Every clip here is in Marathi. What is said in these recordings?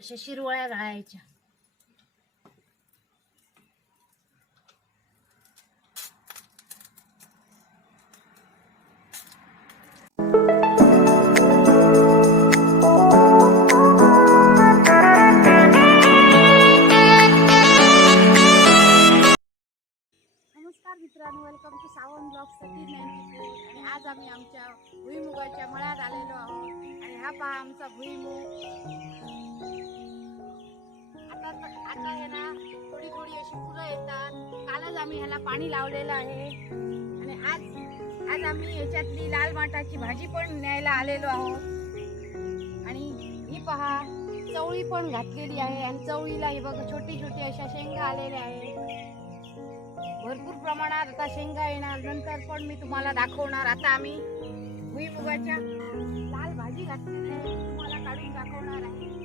अशा शिरवळ्या घालायच्या टू सावंत नाईन्टी फोर. आणि आज आम्ही आमच्या भुईमुगाच्या मळ्यात आलेलो आहोत. आणि हा पहा आमचा भुईमुग. आता आता आहे ना थोडी थोडी अशी फुलं येतात. कालच आम्ही ह्याला पाणी लावलेलं आहे. आणि आज आज आम्ही ह्याच्यातली लाल माटाची भाजी पण न्यायला आलेलो आहोत. आणि ही पहा चवळी पण घातलेली आहे. आणि चवळीला हे बघ छोटी छोटी अशा शेंगा आलेल्या आहेत. भरपूर प्रमाणात आता शेंगा येणार नंतर पण मी तुम्हाला दाखवणार. आता आम्ही भुईमुगाच्या लाल भाजी घातलेली आहे तुम्हाला काढून दाखवणार आहे.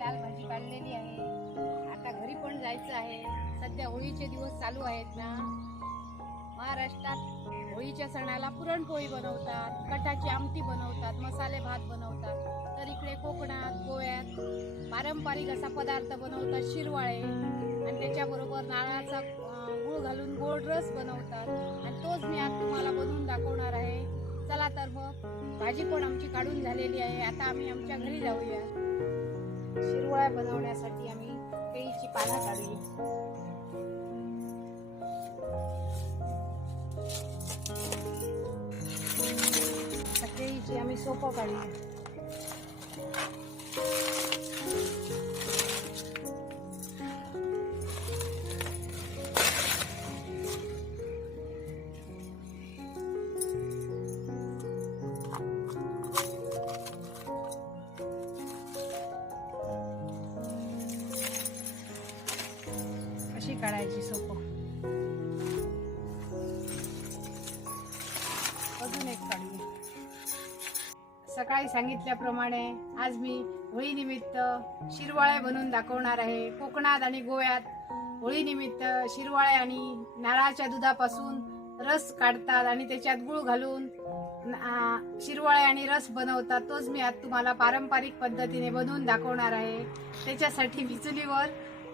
लाल भाजी काढलेली आहे. आता घरी पण जायचं आहे. सध्या होळीचे दिवस चालू आहेत ना. महाराष्ट्रात होळीच्या सणाला पुरणपोळी बनवतात कटाची आमटी बनवतात मसाले भात बनवतात. तर इकडे कोकणात गोव्यात पारंपरिक असा पदार्थ बनवतात शिरवाळे. आणि त्याच्याबरोबर नारळाचा गुळ गूळ घालून गोड रस बनवतात. आणि तोच मी आज तुम्हाला बनवून दाखवणार आहे. चला तर मग भाजी पण आमची काढून झालेली आहे. आता आम्ही आमच्या घरी जाऊया. शिरवळ्या बनवण्यासाठी आम्ही केळीची पानं काढली. केळीची आम्ही सोपं काढली. अशी सोप. अजून एक काढली सकाळी सांगितल्याप्रमाणे आज मी होळीनिमित्त शिरवाळे बनवून दाखवणार आहे. कोकणात आणि गोव्यात होळीनिमित्त शिरवाळे आणि नारळाच्या दुधापासून रस काढतात आणि त्याच्यात गुळ घालून शिरवाळे आणि रस बनवतात. तोच मी आज तुम्हाला पारंपरिक पद्धतीने बनवून दाखवणार आहे. त्याच्यासाठी मी चुलीवर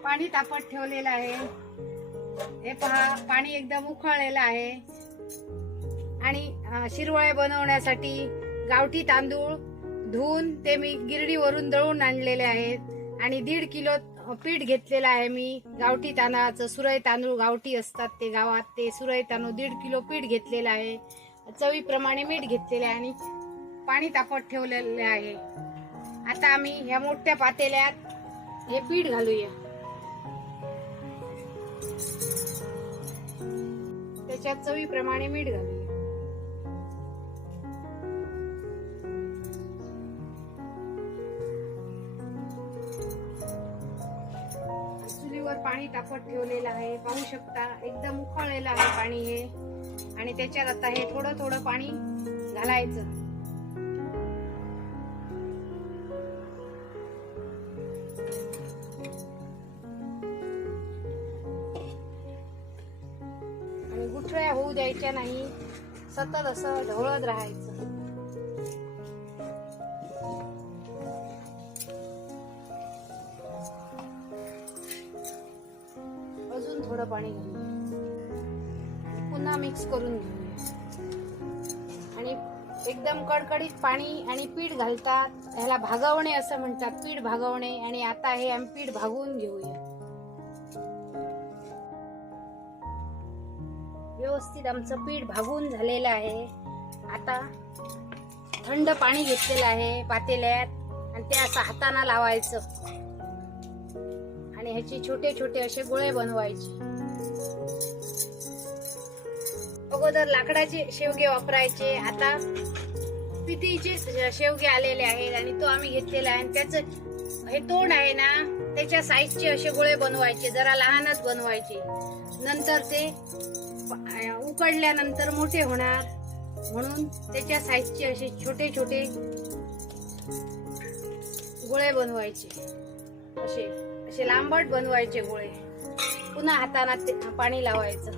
पाणी तापत ठेवलेलं आहे. हे पहा पाणी एकदम उकळलेलं आहे. आणि शिरवळे बनवण्यासाठी गावठी तांदूळ धुवून ते मी गिरडीवरून दळून आणलेले आहेत. आणि दीड किलो पीठ घेतलेलं आहे मी. गावठी तांदळाचं सुरई तांदूळ गावठी असतात ते गावात. ते सुरई तांदूळ दीड किलो पीठ घेतलेलं आहे. चवीप्रमाणे मीठ घेतलेले आहे आणि पाणी तापत ठेवलेले आहे. आता आम्ही ह्या मोठ्या पातेल्यात हे पीठ घालूया. त्याच्यात चवीप्रमाणे मीठ घालूया. चुलीवर पाणी तापत ठेवलेलं आहे. पाहू शकता एकदम उकळलेलं आहे पाणी हे. आणि त्याच्यात आता हे थोडं थोडं पाणी घालायचं. द्यायच्या नाही. सतत असं ढवळत राहायचं. अजून थोडं पाणी घेऊया पुन्हा मिक्स करून घेऊया. आणि एकदम कडकडीत पाणी आणि पीठ घालतात. ह्याला भागवणे असं म्हणतात. पीठ भागवणे आणि आता हे आम्ही पीठ भागवून घेऊया. व्यवस्थित आमचं पीठ भागून झालेलं आहे. आता थंड पाणी घेतलेलं आहे पातेल्यात आणि ते असं हाताना लावायचं. आणि ह्याचे छोटे छोटे असे गोळे बनवायचे. अगोदर लाकडाचे शेवगे वापरायचे. आता पितीचे शेवगे आलेले आहेत आणि तो आम्ही घेतलेला आहे. आणि त्याचं हे तोंड आहे ना त्याच्या साईजचे असे गोळे बनवायचे जरा लहानच बनवायचे. नंतर ते उकडल्यानंतर मोठे होणार. म्हणून त्याच्या साईजचे असे छोटे छोटे गोळे बनवायचे. असे असे लांबट बनवायचे गोळे. पुन्हा हाताना ते पाणी लावायचं.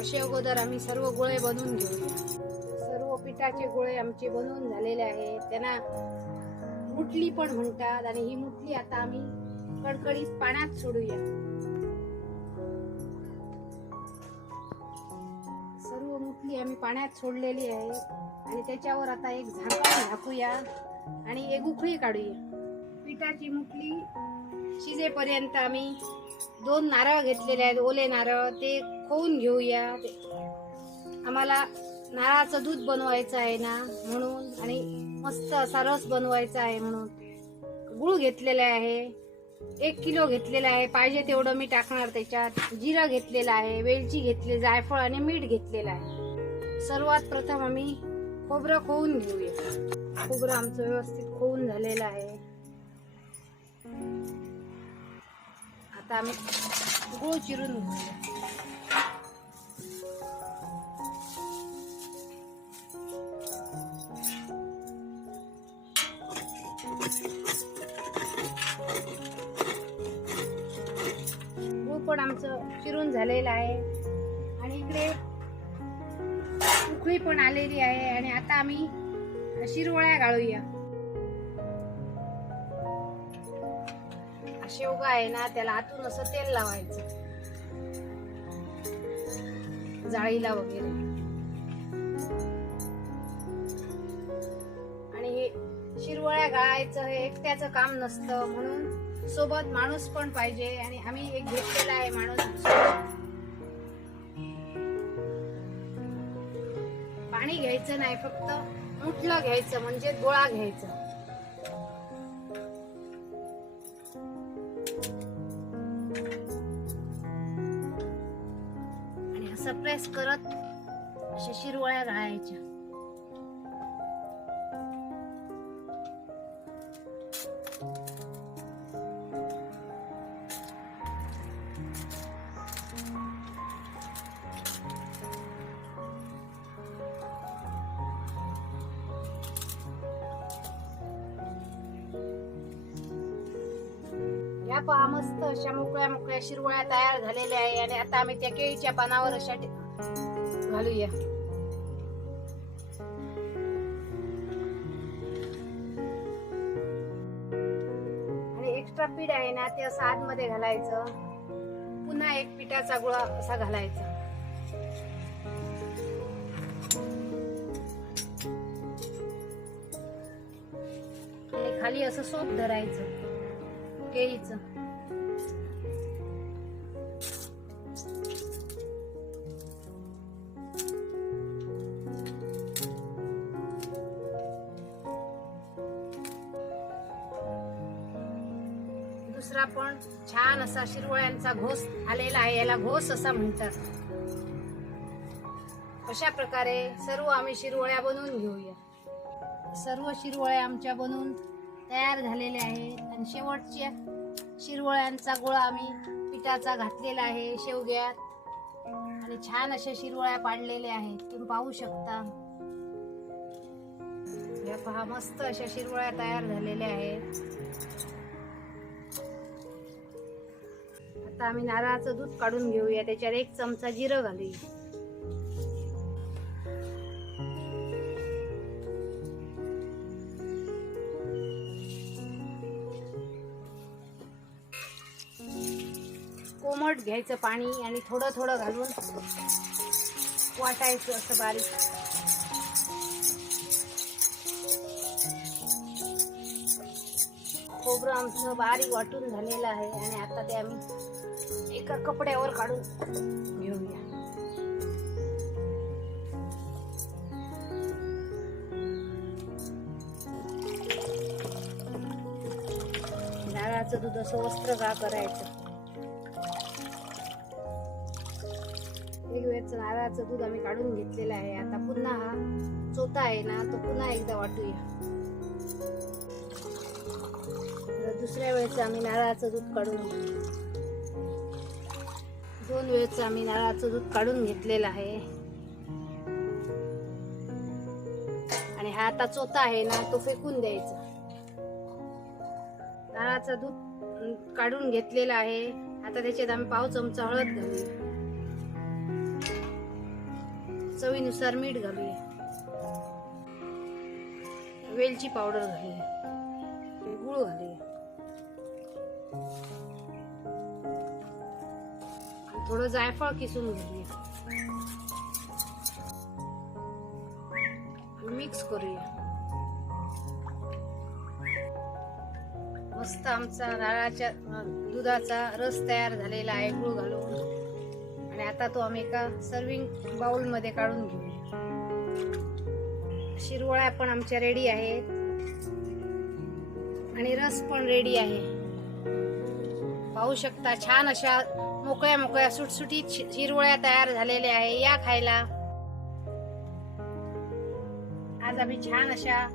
असे अगोदर आम्ही सर्व गोळे बनवून घेऊया सर्व पिठाचे गोळे आमचे बनवून झालेले आहेत. त्यांना मुटली पण म्हणतात आणि ही मुटली आता आम्ही कडकडीत पाण्यात सोडूया. सर्व मुटली आम्ही पाण्यात सोडलेली आहे आणि त्याच्यावर आता एक झाकण झाकूया आणि एक उखळी काढूया. पिठाची मुटली शिजेपर्यंत आम्ही दोन नारळ घेतलेले आहेत ओले नारळ ते खोवून घेऊया. आम्हाला नारळाचं दूध बनवायचं आहे ना म्हणून आणि मस्त असा रस बनवायचा आहे म्हणून. गुळ घेतलेला आहे. एक किलो घेतलेला आहे. पाहिजे तेवढं मी टाकणार त्याच्यात. जिरा घेतलेला आहे. वेलची घेतली जायफळ आणि मीठ घेतलेलं आहे. सर्वात प्रथम आम्ही खोबरं खोवून घेऊया. खोबरं आमचं व्यवस्थित खोवून झालेलं आहे. आता आम्ही गुळ चिरून घेऊया. गूळ पण आमचं चिरून झालेलं आहे. आणि इकडे उकळी पण आलेली आहे आणि आता आम्ही शिरवळ्या गाळूया. शेवगा आहे ना त्याला आतून असं तेल लावायचं. जाळीला वगैरे. आणि हे शिरवळ्या गाळायचं हे एकट्याचं काम नसतं म्हणून सोबत माणूस पण पाहिजे आणि आम्ही एक घेतलेला आहे माणूस पाणी घ्यायचं नाही फक्त मुठलं घ्यायचं म्हणजे गोळा घ्यायचं. आणि असं प्रेस करत अशा शिरवळ्या राहायच्या. पहा मस्त अशा मोकळ्या मोकळ्या शिरवळ्या तयार झालेल्या आहे. आणि आता आम्ही त्या केळीच्या पानावर अशा घालूया. आणि एक्स्ट्रा पीठ आहे ना ते असं आतमध्ये घालायचं. पुन्हा एक पिठाचा गोळा असा घालायचा. आणि खाली असं सोप धरायचं केळीचं. दुसरा पण छान असा शिरवळ्यांचा घोस आलेला आहे याला घोस असा म्हणतात. अशा प्रकारे सर्व आम्ही शिरवळ्या बनवून घेऊया. सर्व शिरवळ्या आमच्या बनवून तयार झालेल्या आहेत आणि शेवटच्या शिरवळ्यांचा गोळा आम्ही पिठाचा घातलेला आहे शेवग्यात. आणि छान अशा शिरवळ्या पाडलेल्या आहेत तुम्ही पाहू शकता. या पहा मस्त अशा शिरवळ्या तयार झालेल्या आहेत. आता आम्ही नारळाचं दूध काढून घेऊया. त्याच्यात एक चमचा जिरं घालूया. कोमट घ्यायचं पाणी आणि थोडं थोडं घालून वाटायचं असं बारीक. खोबरं आमचं बारीक वाटून झालेलं आहे आणि आता ते आम्ही एका कपड्यावर काढून घेऊया. नारळाचं दूध असं वस्त्र का करायचं? एक वेळ नारळाचं दूध आम्ही काढून घेतलेलं आहे. आता पुन्हा हा चोथा आहे ना तो पुन्हा एकदा वाटूया. दुसऱ्या वेळेचं आम्ही नारळाचं दूध काढून दोन वेळेचं आम्ही नारळाचं दूध काढून घेतलेलं आहे. आणि हा आता चोथा आहे ना तो फेकून द्यायचा. नारळाचं दूध काढून घेतलेलं आहे. आता त्याच्यात आम्ही पाव चमचा हळद घालू चवीनुसार मीठ घालूया. वेलची पावडर घालूया. गुळ घालूया. थोडं जायफळ किसून घेऊया. मिक्स करूया. मस्त आमचा नारळाच्या दुधाचा रस तयार झालेला आहे गुळ घालून. आणि आता तो आम्ही एका सर्विंग बाउलमध्ये काढून घेऊया. शिरवळ्या पण आमच्या रेडी आहेत. आणि रस पण रेडी आहे. पाहू शकता छान अशा मोकळ्या मोकळ्या सुटसुटीत शि- शिरवळ्या तयार झालेल्या आहे. या खायला. आज आम्ही छान अशा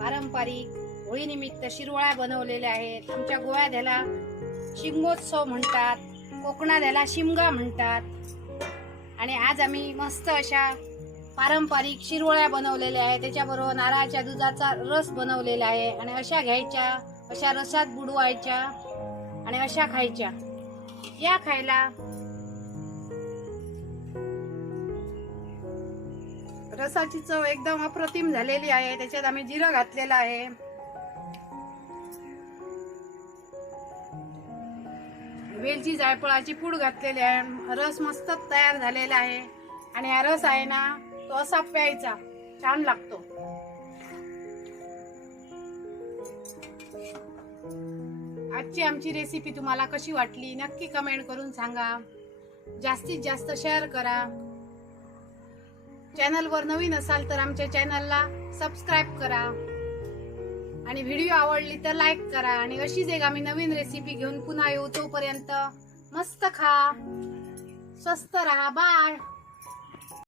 पारंपरिक होळीनिमित्त शिरवळ्या बनवलेल्या आहेत. आमच्या गोव्यात ह्याला शिमगोत्सव म्हणतात. कोकणाद्याला शिमगा म्हणतात. आणि आज आम्ही मस्त अशा पारंपरिक शिरवळ्या बनवलेल्या आहेत. त्याच्याबरोबर नारळाच्या दुधाचा रस बनवलेला आहे. आणि अशा घ्यायच्या अशा रसात बुडवायच्या आणि अशा खायच्या. या खायला. रसाची चव एकदम अप्रतिम झालेली आहे. त्याच्यात आम्ही जिरं घातलेलं आहे. वेलची जायफळाची पूड घातलेली आहे. रस मस्त तयार झालेला आहे. आणि हा रस आहे ना तो असा प्यायचा. छान लागतो. आजची आमची रेसिपी तुम्हाला कशी वाटली नक्की कमेंट करून सांगा. जास्तीत जास्त शेअर करा. चॅनलवर नवीन असाल तर आमच्या चॅनलला सबस्क्राईब करा. आणि व्हिडिओ आवडली तर लाईक करा. आणि अशीच एक आम्ही नवीन रेसिपी घेऊन पुन्हा येऊ तोपर्यंत मस्त खा. स्वस्त राहा. बाय